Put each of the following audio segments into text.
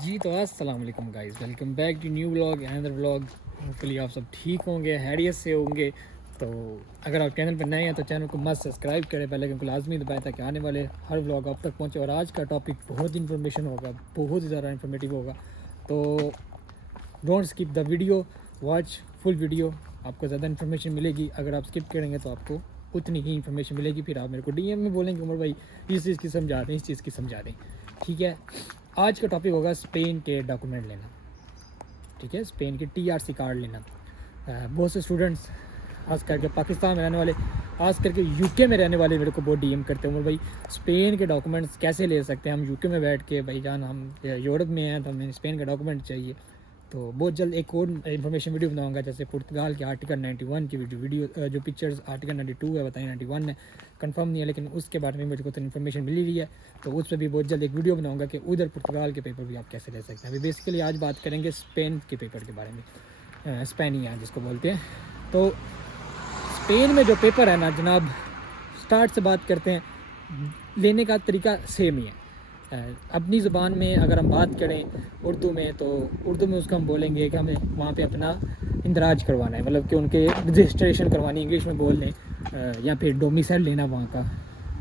जी तो अस्सलाम वालेकुम guys, welcome back to new vlog another vlog. Hopefully आप सब ठीक होंगे, हैरियत से होंगे। तो अगर आप चैनल पर नए हैं तो चैनल को मस्त सब्सक्राइब करें, बेल आइकन को लाजमी दबाएं ताकि आने वाले हर व्लॉग आप तक पहुंचे। और आज का टॉपिक बहुत इन्फॉर्मेशन होगा, बहुत ही ज़्यादा इन्फॉर्मेटिव होगा। तो don't skip the video, watch full video. आपको ज़्यादा इन्फॉर्मेशन मिलेगी। अगर आप स्किप करेंगे तो आपको उतनी ही इन्फॉर्मेशन मिलेगी। फिर आप मेरे को डीएम में बोलेंगे उमर भाई इस चीज़ की समझा दें, इस चीज़ की समझा दें। ठीक है, आज का टॉपिक होगा स्पेन के डॉक्यूमेंट लेना। ठीक है, स्पेन के टीआरसी कार्ड लेना। बहुत से स्टूडेंट्स खास करके पाकिस्तान में रहने वाले, खास करके यूके में रहने वाले मेरे को बहुत डीएम करते हैं, उमर भाई स्पेन के डॉक्यूमेंट्स कैसे ले सकते हैं हम यूके में बैठ के। भाई जान हम यूरोप में हैं तो हमें स्पेन का डॉक्यूमेंट चाहिए। तो बहुत जल्द एक और इन्फॉर्मेशन वीडियो बनाऊंगा, जैसे पुर्तगाल के आर्टिकल 91 की वीडियो जो पिक्चर्स आर्टिकल 92 है, बताइए 91 है, कंफर्म नहीं है, लेकिन उसके बारे में मुझे को तो इन्फॉर्मेशन मिल रही है। तो उस पर भी बहुत जल्द एक वीडियो बनाऊंगा कि उधर पुर्तगाल के पेपर भी आप कैसे ले सकते हैं। अभी बेसिकली आज बात करेंगे स्पेन के पेपर के बारे में, स्पेनिया जिसको बोलते हैं। तो स्पेन में जो पेपर है ना जनाब, स्टार्ट से बात करते हैं, लेने का तरीका सेम ही है। अपनी ज़ुबान में अगर हम बात करें उर्दू में, तो उर्दू में उसको हम बोलेंगे कि हमें वहाँ पे अपना इंदराज करवाना है, मतलब कि उनके रजिस्ट्रेशन करवानी, इंग्लिश में बोल लें, या फिर डोमिसाइल लेना वहाँ का,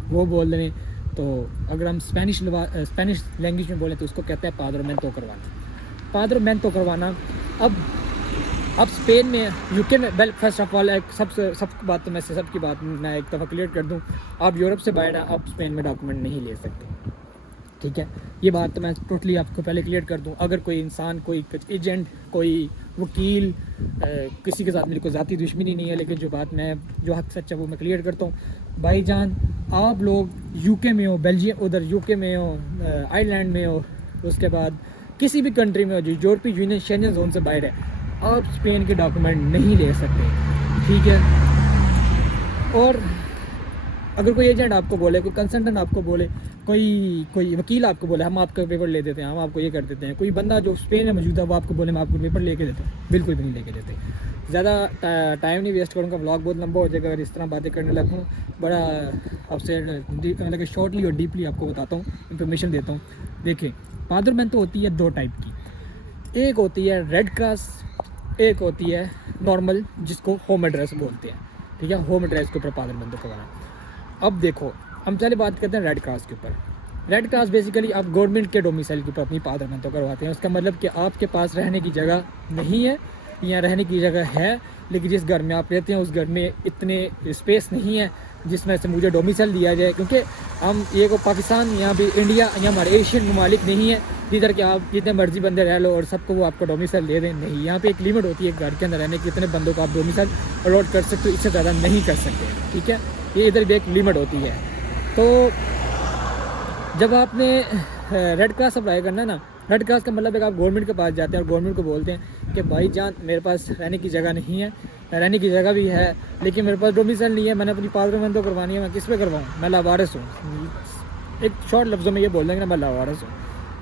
वो बोल दें। तो अगर हम स्पेनिश लैंग्वेज में बोलें तो उसको कहते हैं पाद्रोमेंतो करवाना, पाद्रोमेंतो करवाना। अब स्पेन में, यूके में, वेल फर्स्ट ऑफ ऑल एक सब बात तो मैं सबकी बात मैं एक दफ़ा क्लियर कर दूं, आप यूरोप से बाहर आप स्पेन में डॉक्यूमेंट नहीं ले सकते। ठीक है, ये बात तो मैं टोटली आपको पहले क्लियर कर दूं। अगर कोई इंसान, कोई एजेंट, कोई वकील, किसी के साथ मेरी कोई ज़ाती दुश्मनी नहीं है, लेकिन जो बात मैं, जो हक सच है वो मैं क्लियर करता हूँ। भाईजान आप लोग यूके में हो, बेल्जियम उधर यूके में हो, आयरलैंड में हो, उसके बाद किसी भी कंट्री में हो जो यूरोपीय यूनियन शेंजन जोन से बाहर है, आप स्पेन के डॉक्यूमेंट नहीं ले सकते। ठीक है, और अगर कोई एजेंट आपको बोले, कोई कंसल्टेंट आपको बोले, कोई वकील आपको बोले हम आपका पेपर ले देते हैं, हम आपको ये कर देते हैं, कोई बंदा जो स्पेन में मौजूद है वो आपको बोले मैं आपको पेपर लेके देता हूँ, बिल्कुल भी नहीं लेके देते। ज़्यादा टाइम नहीं वेस्ट करूँगा, व्लॉग बहुत लंबा हो जाएगा अगर इस तरह बातें करने लगता हूँ। बड़ा आपसे मतलब शॉर्टली और डीपली आपको बताता हूँ, इन्फॉर्मेशन देता हूँ। देखिए, पाद्रोमेंतो होती है दो टाइप की, एक होती है रेड क्रॉस, एक होती है नॉर्मल जिसको होम एड्रेस बोलते हैं। ठीक है, होम एड्रेस के ऊपर पाद्रोमेंतो करवाना। अब देखो, हम पहले बात करते हैं रेड क्रॉस के ऊपर। रेड क्रॉस बेसिकली आप गवर्नमेंट के डोमिसाइल के ऊपर अपनी पाद्रोमेंतो करवाते हैं। उसका मतलब कि आपके पास रहने की जगह नहीं है, या रहने की जगह है लेकिन जिस घर में आप रहते हैं उस घर में इतने स्पेस नहीं है जिसमें से मुझे डोमिसाइल दिया जाए, क्योंकि हम ये को पाकिस्तान, यहाँ भी इंडिया, या हमारे एशियन ममालिक नहीं है जिधर कि आप जितने मर्जी बंदे रह लो और सबको वो आपको डोमिसाइल दे दें। नहीं, यहाँ पे एक लिमिट होती है घर के अंदर रहने की, इतने बंदों को आप डोमिसाइल अलॉट कर सकते हो, इससे ज़्यादा नहीं कर सकते। ठीक है, ये इधर भी एक लिमिट होती है। तो जब आपने रेड क्रॉस अप्लाई करना है ना, रेड क्रॉस का मतलब है कि आप गवर्नमेंट के पास जाते हैं और गवर्नमेंट को बोलते हैं कि भाई जान मेरे पास रहने की जगह नहीं है, रहने की जगह भी है लेकिन मेरे पास डोमिसाइल नहीं है, मैंने अपनी पाद्रोमेंतो करवानी है, मैं किस पे करवाऊँ, मैं लावारिस हूँ। एक शॉर्ट लफ्ज़ों में ये बोल देंगे ना, मैं लावारिस हूँ।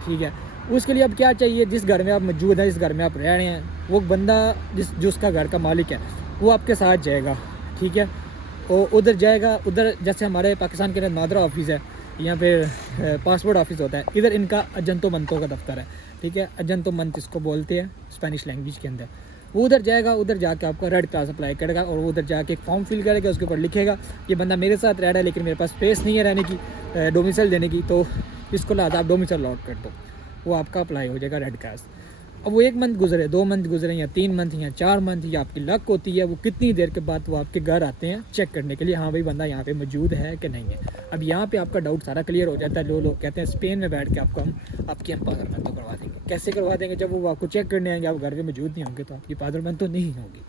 ठीक है, उसके लिए अब क्या चाहिए, जिस घर में आप मौजूद हैं, जिस घर में आप रह रहे हैं, वो बंदा जो उसका घर का मालिक है वो आपके साथ जाएगा। ठीक है, वो उधर जाएगा, उधर जैसे हमारे पाकिस्तान के अंदर नादरा ऑफिस है या फिर पासपोर्ट ऑफिस होता है, इधर इनका अजंतो मंतो का दफ्तर है। ठीक है, अजंतो मंत इसको बोलते हैं स्पेनिश लैंग्वेज के अंदर। वो उधर जाएगा, उधर जाके आपका रेड क्रॉस अप्लाई करेगा और वो उधर जाके एक फॉर्म फिल करेगा, उसके ऊपर लिखेगा ये बंदा मेरे साथ रह रहा है लेकिन मेरे पास स्पेस नहीं है रहने की, डोमिसाइल देने की, तो इसको लादा आप डोमिसाइल लॉट कर दो, वो आपका अप्लाई हो जाएगा रेड क्रॉस। अब वो 1 मंथ गुजरे, 2 मंथ गुजरे, या 3 मंथ, या 4 मंथ, या आपकी लक होती है वो कितनी देर के बाद वो आपके घर आते हैं चेक करने के लिए, हाँ भाई बंदा यहाँ पे मौजूद है कि नहीं है। अब यहाँ पे आपका डाउट सारा क्लियर हो जाता है। लोग कहते हैं स्पेन में बैठ के आपको आपकी हम पाद्रोमेंतो करवा देंगे। कैसे करवा देंगे, जब वो आपको चेक करने आएंगे आप घर पे मौजूद नहीं होंगे तो आपकी पाद्रोमेंतो नहीं होगी।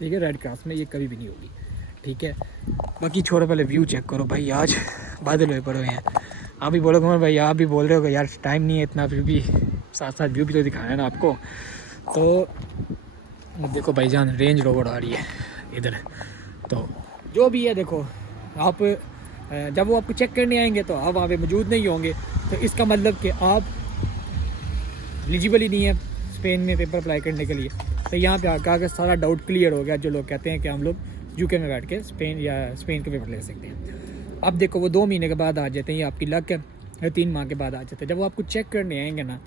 ठीक है, रेड क्रॉस में ये कभी भी नहीं होगी। ठीक है, बाकी छोड़ो, पहले व्यू चेक करो भाई, आज बादल हुए पड़े हुए हैं। आप भी बोलो कुमार भाई, आप भी बोल रहे हो यार टाइम नहीं है इतना, फिर भी साथ साथ व्यू भी तो दिखाना है ना आपको। तो देखो भाईजान, रेंज रोवर आ रही है इधर। तो जो भी है देखो, आप जब वो आपको चेक करने आएंगे तो आप वहाँ पे मौजूद नहीं होंगे, तो इसका मतलब कि आप एलिजिबल ही नहीं है स्पेन में पेपर अप्लाई करने के लिए। तो यहाँ पे आकर सारा डाउट क्लियर हो गया, जो लोग कहते हैं कि हम लोग यूके में बैठ के स्पेन के पेपर ले सकते हैं। अब देखो, वो 2 महीने के बाद आ जाते हैं, ये आपकी लक है। 3 माह के बाद आ जाते हैं। जब वो आपको चेक करने आएंगे ना,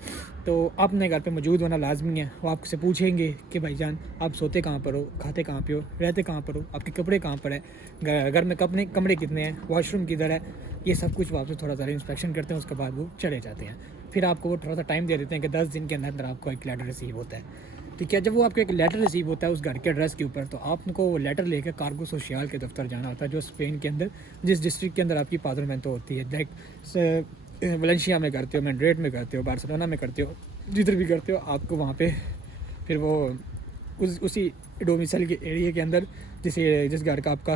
तो आपने घर पे मौजूद होना लाजमी है। वो आपसे पूछेंगे कि भाईजान आप सोते कहाँ पर हो, खाते कहाँ पे हो, रहते कहाँ पर हो, आपके कपड़े कहाँ पर है, घर में कमरे कितने हैं, वॉशरूम किधर है, ये सब कुछ वो आपसे थोड़ा सा इंस्पेक्शन करते हैं। उसके बाद वो चले जाते हैं। फिर आपको वो थोड़ा सा टाइम दे देते हैं कि 10 दिन के अंदर आपको एक लेटर रिसीव होता है। ठीक है, जब वो आपको एक लेटर रिसीव होता है उस घर के एड्रेस के ऊपर, तो आपको वो लेटर लेकर कार्गो सोशियल के दफ्तर जाना होता है, जो स्पेन के अंदर जिस डिस्ट्रिक्ट के अंदर आपकी पादरमेंटो होती है। लाइक वलेंशिया में करते हो, मैड्रिड में करते हो, बार्सिलोना में करते हो, जिधर भी करते हो, आपको वहाँ पे फिर वो उसी डोमिसाइल के एरिया के अंदर जिस घर का आपका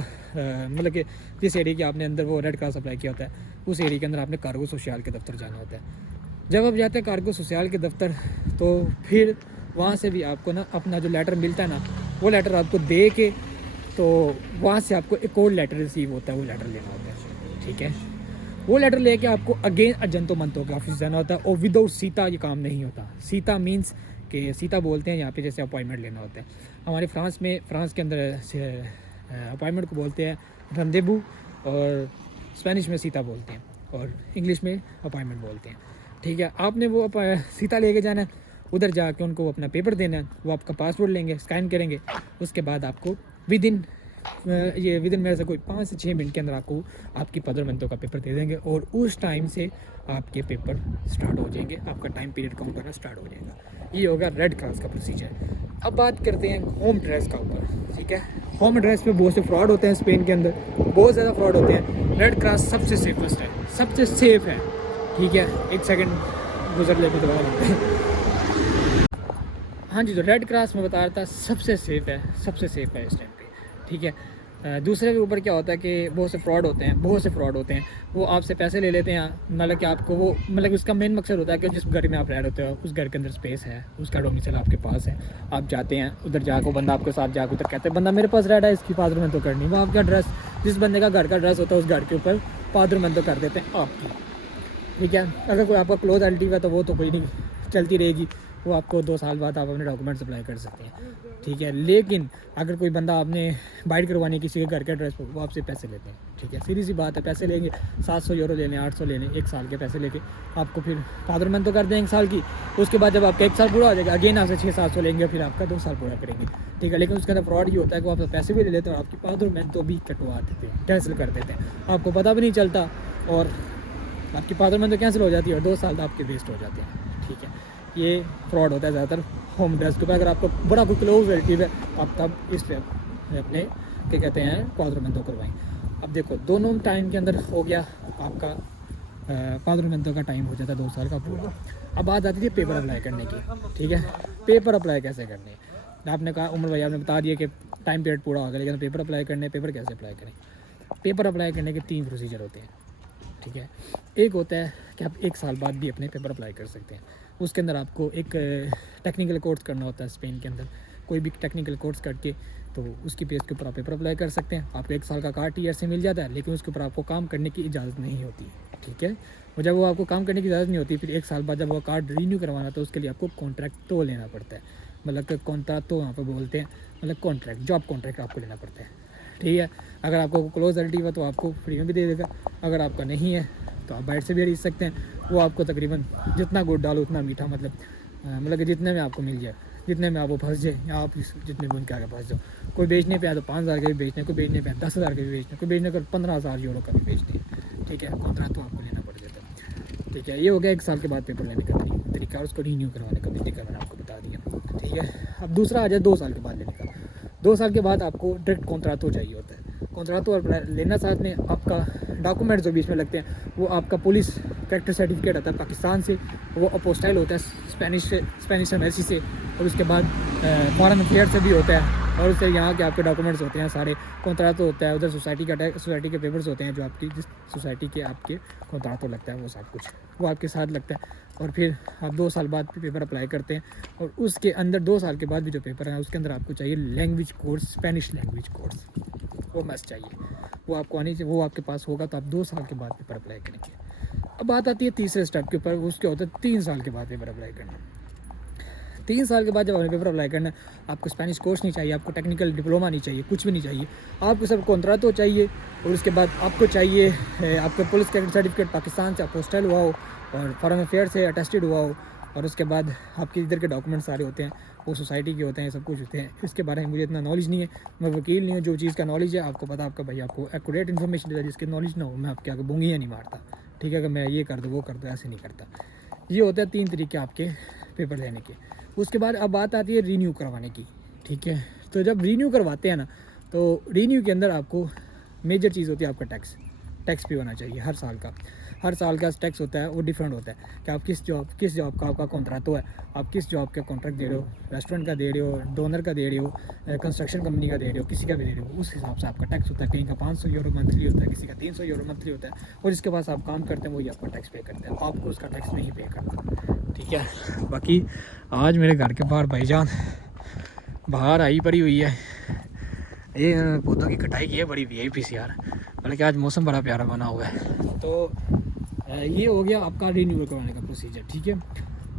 मतलब कि जिस एरिया के आपने अंदर वो रेड क्रॉस अप्लाई किया होता है, उस एरिया के अंदर आपने कार्गो सोशियल के दफ्तर जाना होता है। जब आप जाते हैं कार्गो सोशियल के दफ्तर, तो फिर वहाँ से भी आपको ना अपना जो लेटर मिलता है ना, वो लेटर आपको दे के, तो वहाँ से आपको एक और लेटर रिसीव होता है, वो लेटर लेना होता है। ठीक है, वो लेटर लेके आपको अगेन अजंतो मंतो के ऑफिस जाना होता है। और विदाउट सीता ये काम नहीं होता। सीता मीन्स कि सीता बोलते हैं यहाँ पे जैसे अपॉइंटमेंट लेना होता है। हमारे फ्रांस के अंदर अपॉइंटमेंट को बोलते हैं रंदेबू, और स्पेनिश में सीता बोलते हैं, और इंग्लिश में अपॉइंटमेंट बोलते हैं। ठीक है, आपने वो सीता लेके जाना है, उधर जाके उनको अपना पेपर देना है। वो आपका पासपोर्ट लेंगे, स्कैन करेंगे, उसके बाद आपको विद इन मेरे से कोई 5 से 6 मिनट के अंदर आपको आपकी पादरमेंटो का पेपर दे देंगे, और उस टाइम से आपके पेपर स्टार्ट हो जाएंगे, आपका टाइम पीरियड काउंट करना स्टार्ट हो जाएगा। ये होगा रेड क्रॉस का प्रोसीजर। अब बात करते हैं होम एड्रेस का ऊपर। ठीक है, होम एड्रेस पे बहुत से फ्रॉड होते हैं स्पेन के अंदर, बहुत ज़्यादा फ्रॉड होते हैं। रेड क्रॉस सबसे सेफेस्ट है, सबसे सेफ है। ठीक है, एक सेकंड गुजर लेके दोबारा लेते हैं। हाँ जी, तो रेड क्रॉस में बता रहा था सबसे सेफ़ है, सबसे सेफ़ है इस टाइम पे। ठीक है, दूसरे के ऊपर क्या होता है कि बहुत से फ्रॉड होते हैं। वो आपसे पैसे ले लेते हैं, मतलब कि आपको वो मतलब कि उसका मेन मकसद होता है कि जिस घर में आप रह रहे हो उस घर के अंदर स्पेस है, उसका डोमिसाइल आपके पास है। आप जाते हैं उधर, जाकर बंदा आपके साथ जाकर उधर कहते हैं बंदा मेरे पास रह रहा है, इसकी पादरमेंटो करनी। वो आपका एड्रेस, जिस बंदे का घर का एड्रेस होता है, उस घर के ऊपर पादरमेंटो कर देते हैं आपकी। ठीक है, अगर कोई आपका क्लोज रिलेटिव है तो वो तो कोई नहीं, चलती रहेगी, वो आपको 2 साल बाद आप अपने डॉक्यूमेंट्स अप्लाई कर सकते हैं। ठीक है, लेकिन अगर कोई बंदा आपने बाइट करवानी किसी के घर के एड्रेस पर, वो आपसे पैसे लेते हैं। ठीक है, सीधी सी बात है, पैसे लेंगे, 700 यूरो लेने, 800 लेने, 1 साल के पैसे लेके आपको फिर पादरमेंटो कर दें 1 साल की। उसके बाद जब आपका 1 साल पूरा हो जाएगा, अगेन आपसे 600-700 लेंगे, फिर आपका 2 साल पूरा करेंगे। ठीक है, लेकिन उसके अंदर फ्रॉड ये होता है कि वो आपसे पैसे भी ले लेते हैं और आपकी पादरमेंटो भी कटवा देते हैं, कैंसिल कर देते हैं, आपको पता भी नहीं चलता, और आपकी पादरमेंटो कैंसिल हो जाती है और 2 साल आपके वेस्ट हो जाते हैं। ठीक है, ये फ्रॉड होता है ज़्यादातर होम एड्रेस के ऊपर। अगर आपको बड़ा कोई क्लोज रिलेटिव है, आप तब इस पे अपने क्या कहते हैं पादरमेंटो करवाएं। अब देखो, दोनों टाइम के अंदर हो गया आपका पादरमेंटो का टाइम हो जाता है 2 साल का पूरा। अब बात आती है पेपर अप्लाई करने की। ठीक है, पेपर अप्लाई कैसे करने हैं, आपने कहा उमर भाई आपने बता दिया कि टाइम पीरियड पूरा हो गया, लेकिन पेपर अप्लाई करने, पेपर कैसे अप्लाई करें। पेपर अप्लाई करने के 3 प्रोसीजर होते हैं। ठीक है, एक होता है कि आप 1 साल बाद भी अपने पेपर अप्लाई कर सकते हैं। उसके अंदर आपको एक टेक्निकल कोर्स करना होता है स्पेन के अंदर, कोई भी टेक्निकल कोर्स करके, तो उसकी बेस के ऊपर आप पेपर अप्लाई कर सकते हैं। आपको 1 साल का कार्ड टीयर से मिल जाता है, लेकिन उसके ऊपर आपको काम करने की इजाज़त नहीं होती। ठीक है, और जब वो आपको काम करने की इजाज़त नहीं होती, फिर 1 साल बाद जब वो कार्ड रीन्यू करवाना, तो उसके लिए आपको कॉन्ट्रैक्ट तो लेना पड़ता है, मतलब कि कॉन्ट्रैक्ट तो वहाँ पर बोलते हैं, मतलब कॉन्ट्रैक्ट, जॉब कॉन्ट्रैक्ट आपको लेना पड़ता है। ठीक है, अगर आपको क्लोज रिलेटिव है तो आपको फ्री में भी दे देगा, अगर आपका नहीं है तो आप बाहर से भी खरीद सकते हैं। वो आपको तकरीबन जितना गुड़ डालो उतना मीठा, मतलब कि जितने में आपको मिल जाए, जितने में आप वो फंस जाए, या आप जितने में उनके आगे फंस जाओ। कोई बेचने पे आए तो 5,000 का भी बेचते हैं, कोई बेचने पे आए 10,000 का भी बेचते हैं, कोई बेचने कर 15,000 यूरो का भी बेचते हैं। ठीक है, कॉन्ट्रैक्ट तो आपको लेना पड़ जाता है। ठीक है, ये हो गया 1 साल के बाद पेपर लेने का तरीका, और उसको रीन्यू करवाने का तरीका मैंने आपको बता दिया। ठीक है, अब दूसरा आ जाए 2 साल के बाद लेने का। 2 साल के बाद आपको डायरेक्ट कॉन्ट्रैक्ट चाहिए होता है। कॉन्ट्रैक्ट लेना साथ में आपका डॉक्यूमेंट जो बीच में लगते हैं, वो आपका पुलिस कैरेक्टर सर्टिफिकेट आता है पाकिस्तान से, वो अपोस्टाइल होता है स्पेनिश एम्बेसी से, और उसके बाद फॉरेन अफेयर से भी होता है, और उससे यहाँ के आपके डॉक्यूमेंट्स होते हैं सारे। कॉन्ट्रैक्ट होता है उधर सोसाइटी के पेपर्स होते हैं, जो आपकी जिस सोसाइटी के आपके कॉन्ट्रैक्ट लगता है, वो सब कुछ वो आपके साथ लगता है। और फिर आप 2 साल बाद पेपर अप्लाई करते हैं, और उसके अंदर 2 साल के बाद भी जो पेपर है उसके अंदर आपको चाहिए language course, Spanish language course, वो मस्ट चाहिए, वो आपको आनी चाहिए। वो आपके पास होगा तो आप 2 साल के बाद पेपर अप्लाई करेंगे। अब बात आती है तीसरे स्टेप के ऊपर, उसके होता है 3 साल के बाद पेपर अप्लाई करना। 3 साल के बाद जब आपने पेपर अप्लाई करना है, आपको स्पेनिश कोर्स नहीं चाहिए, आपको टेक्निकल डिप्लोमा नहीं चाहिए, कुछ भी नहीं चाहिए, आपको सिर्फ कॉन्ट्रैक्टो चाहिए। और उसके बाद आपको चाहिए आपका पुलिस कैडेट सर्टिफिकेट पाकिस्तान से अपोस्टल हुआ हो और फॉरेन अफेयर से अटेस्टेड हुआ हो, और उसके बाद आपके इधर के डॉक्यूमेंट सारे होते हैं, वो सोसाइटी के होते हैं, सब कुछ होते हैं। इसके बारे में मुझे इतना नॉलेज नहीं है, मैं वकील नहीं हूँ। जो चीज़ का नॉलेज है आपको पता, आपका भाई आपको एक्यूरेट इन्फॉर्मेशन देता है। जिसकी नॉलेज ना हो मैं आपके आगे बूंगियाँ नहीं मारता, ठीक है। अगर मैं ये कर दूँ वो कर दूँ, ऐसे नहीं करता। ये होता है 3 तरीके आपके पेपर देने के। उसके बाद अब बात आती है रीन्यू करवाने की, ठीक है। तो जब रीन्यू करवाते हैं ना, तो रीन्यू के अंदर आपको मेजर चीज़ होती है आपका टैक्स भी होना चाहिए हर साल का। हर साल का टैक्स होता है, वो डिफरेंट होता है कि आप किस जॉब का आपका कॉन्ट्रैक्ट है, आप किस जॉब का कॉन्ट्रैक्ट दे रहे हो, रेस्टोरेंट का दे रहे हो, डोनर का दे रहे हो, कंस्ट्रक्शन कंपनी का दे रहे हो, किसी का भी दे रहे हो, उस हिसाब से आपका टैक्स होता है। कहीं का 500 यूरो मंथली होता है, किसी का 300 यूरो मंथली होता है, और जिसके पास आप काम करते हैं वही आपका टैक्स पे करते हैं, आपको उसका टैक्स नहीं पे करना, ठीक है। बाकी आज मेरे घर के बाहर भाईजान बाहर आई पड़ी हुई है, ये पौधों की कटाई की है बड़ी वीआईपी सी यार, बल्कि आज मौसम बड़ा प्यारा बना हुआ है। तो ये हो गया आपका रीन्यू करवाने का प्रोसीजर, ठीक है।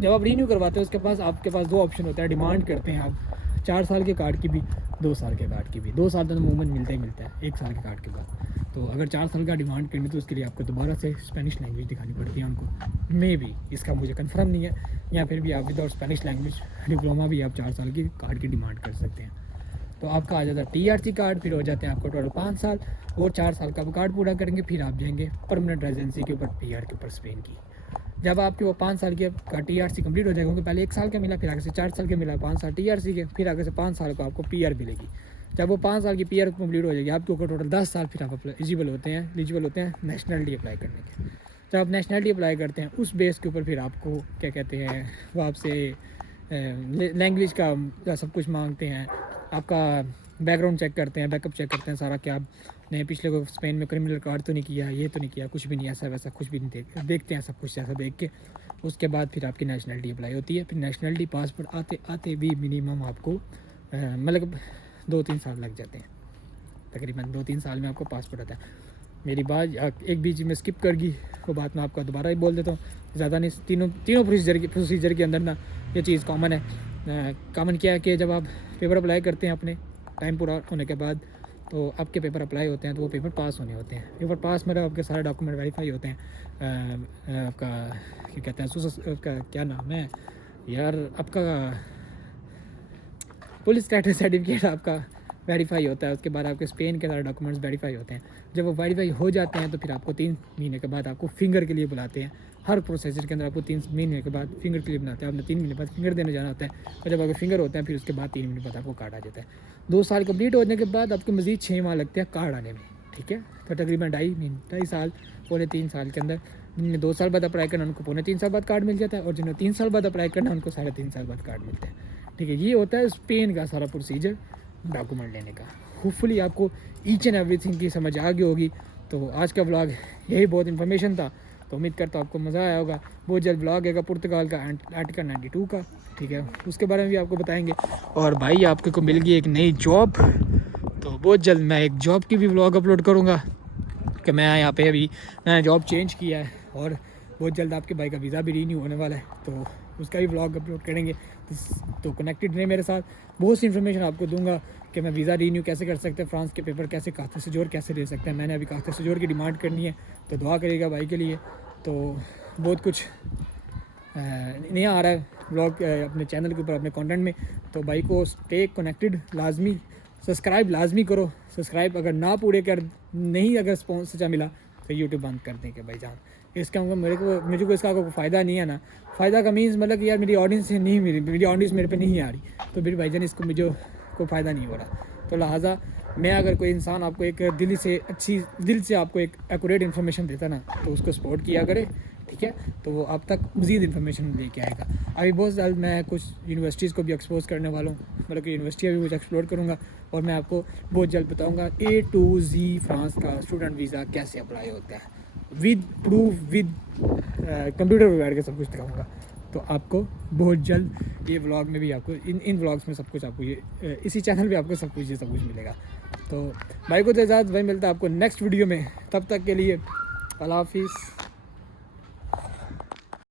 जब आप रीन्यू करवाते हैं उसके पास आपके पास 2 ऑप्शन होता है। डिमांड करते हैं आप 4 साल के कार्ड की भी, 2 साल के कार्ड की भी। 2 साल तो मूवमेंट मिलता ही मिलता है 1 साल के कार्ड के बाद। तो अगर 4 साल का डिमांड करनी तो उसके लिए आपको दोबारा से स्पेनिश लैंग्वेज दिखानी पड़ती है उनको, मे भी, इसका मुझे कंफर्म नहीं है। या फिर भी आप विदाउट स्पेनिश लैंग्वेज डिप्लोमा भी आप 4 साल की कार्ड की डिमांड कर सकते हैं। तो आपका आ जाता है TRC कार्ड, फिर हो जाते हैं आपको टोटल 5 साल, और 4 साल का कार्ड पूरा करेंगे, फिर आप जाएंगे परमानेंट रेजिडेंसी के ऊपर, PR के ऊपर, स्पेन की। जब आपके वो 5 साल के का TRC कंप्लीट हो जाएगा, क्योंकि पहले 1 साल का मिला, फिर आगे से 4 साल के मिला, 5 साल TRC के, फिर आगे से 5 साल को आपको PR मिलेगी। जब वो 5 साल की PR कंप्लीट हो जाएगी, आपके ऊपर टोटल 10 साल फिर आप एलिजिबल होते हैं नेशनलिटी अप्लाई करने के। जब आप नेशनलिटी अप्लाई करते हैं उस बेस के ऊपर फिर आपको क्या कहते हैं, वो आपसे लैंग्वेज का सब कुछ मांगते हैं, आपका बैकग्राउंड चेक करते हैं, बैकअप चेक करते हैं सारा, कि आपने पिछले को स्पेन में क्रिमिनल रिकॉर्ड तो नहीं किया, ये तो नहीं किया, कुछ भी नहीं, ऐसा वैसा कुछ भी नहीं देखते हैं, सब कुछ ऐसा देख के उसके बाद फिर आपकी नेशनलिटी अप्लाई होती है। फिर नेशनलिटी पासपोर्ट आते आते भी मिनिमम आपको मतलब 2-3 साल लग जाते हैं, तकरीबन 2-3 साल में आपको पासपोर्ट आता है। मेरी बात एक बीच में स्किप कर गई, वो बात मैं आपको दोबारा ही बोल देता हूँ, ज़्यादा नहीं। तीनों प्रोसीजर के अंदर ना ये चीज़ कॉमन है। कॉमन क्या है कि जब आप पेपर अप्लाई करते हैं अपने टाइम पूरा होने के बाद, तो आपके पेपर अप्लाई होते हैं, तो वो पेपर पास होने होते हैं। पेपर पास मतलब आपके सारे डॉक्यूमेंट वेरीफाई होते हैं। आपका क्या कहते हैं, आपका क्या नाम है यार, आपका पुलिस कैडेट सर्टिफिकेट आपका वेरीफाई होता है। उसके बाद आपके स्पेन के सारे डॉक्यूमेंट्स वेरीफाई होते हैं। जब वो वेरीफाई हो जाते हैं तो फिर आपको 3 महीने के बाद आपको फिंगर के लिए बुलाते हैं। हर प्रोसेसर के अंदर आपको 3 महीने के बाद फिंगर के लिए बुलाते हैं। आपने 3 महीने बाद फिंगर देने जाना होता है, और जब आपके फिंगर होता है फिर उसके बाद 3 महीने बाद आपको कार्ड आ जाता है। 2 साल कंप्लीट होने के बाद आपको मज़ीद 6 माह लगते हैं कार्ड आने में, ठीक है। तो तकरीबन 2.5 साल, 3 साल के अंदर, जिन्हें 2 साल बाद अप्लाई करना उनको 3 साल बाद कार्ड मिल जाता है, और जिन्हें 3 साल बाद अप्लाई करना उनको 3.5 साल बाद कार्ड मिलता है, ठीक है। ये होता है स्पेन का सारा प्रोसीजर डॉक्यूमेंट लेने का। होपफुली आपको ईच एंड एवरीथिंग की समझ आ गई होगी। तो आज का व्लॉग यही बहुत इन्फॉर्मेशन था, तो उम्मीद करता हूँ आपको मज़ा आया होगा। बहुत जल्द व्लॉग आएगा पुर्तगाल का आर्टिकल 92 का, ठीक है, उसके बारे में भी आपको बताएंगे। और भाई आपके को मिल गई एक नई जॉब, तो बहुत जल्द मैं एक जॉब की भी व्लॉग अपलोड करूँगा कि मैं यहाँ पे अभी मैंने जॉब चेंज किया है, और बहुत जल्द आपके भाई का वीज़ा भी रीन्यू होने वाला है, तो उसका भी व्लॉग अपलोड करेंगे। तो कनेक्टेड रहे मेरे साथ, बहुत सी इन्फॉर्मेशन आपको दूंगा कि मैं वीज़ा रीन्यू कैसे कर सकते हैं, फ्रांस के पेपर कैसे, कागज़ सजोर कैसे ले सकते हैं। मैंने अभी कागज़ सजोर की डिमांड करनी है, तो दुआ करिएगा भाई के लिए। तो बहुत कुछ नया आ रहा है व्लॉग अपने चैनल के ऊपर, अपने कंटेंट में। तो भाई को स्टे कनेक्टेड, लाजमी सब्सक्राइब लाजमी करो। सब्सक्राइब अगर ना पूरे कर नहीं, अगर स्पॉन्स अच्छा मिला तो यूट्यूब बंद कर देंगे भाईजान। इसका मतलब मुझे को इसका कोई फ़ायदा नहीं है ना। फ़ायदा का मीन्स मतलब कि यार मेरी ऑडियंस से नहीं मिली, मेरी ऑडियंस मेरे पे नहीं आ रही, तो फिर भाईजान इसको मुझे कोई फ़ायदा नहीं हो रहा। तो लिहाजा मैं अगर कोई इंसान आपको एक दिल से आपको एक एक्यूरेट इन्फॉर्मेशन देता ना, तो उसको सपोर्ट किया करे, ठीक है। तो वो आप तक मज़ीद इन्फॉर्मेशन लेके आएगा। अभी बहुत जल्द मैं कुछ यूनिवर्सिटीज़ को भी एक्सपोज करने वाला हूँ, मतलब कि यूनिवर्सिटी भी कुछ एक्सप्लोर करूँगा, और मैं आपको बहुत जल्द बताऊँगा A to Z फ्रांस का स्टूडेंट वीज़ा कैसे अप्लाई होता है, विद प्रूफ, विद कंप्यूटर पर बैठ के सब कुछ दिखाऊँगा। तो आपको बहुत जल्द ये व्लॉग में भी आपको इन व्लॉग्स में सब कुछ आपको ये इसी चैनल पे आपको सब कुछ मिलेगा। तो भाई को तो इजाज़त, भाई मिलता है आपको नेक्स्ट वीडियो में। तब तक के लिए अल्लाह हाफिज़।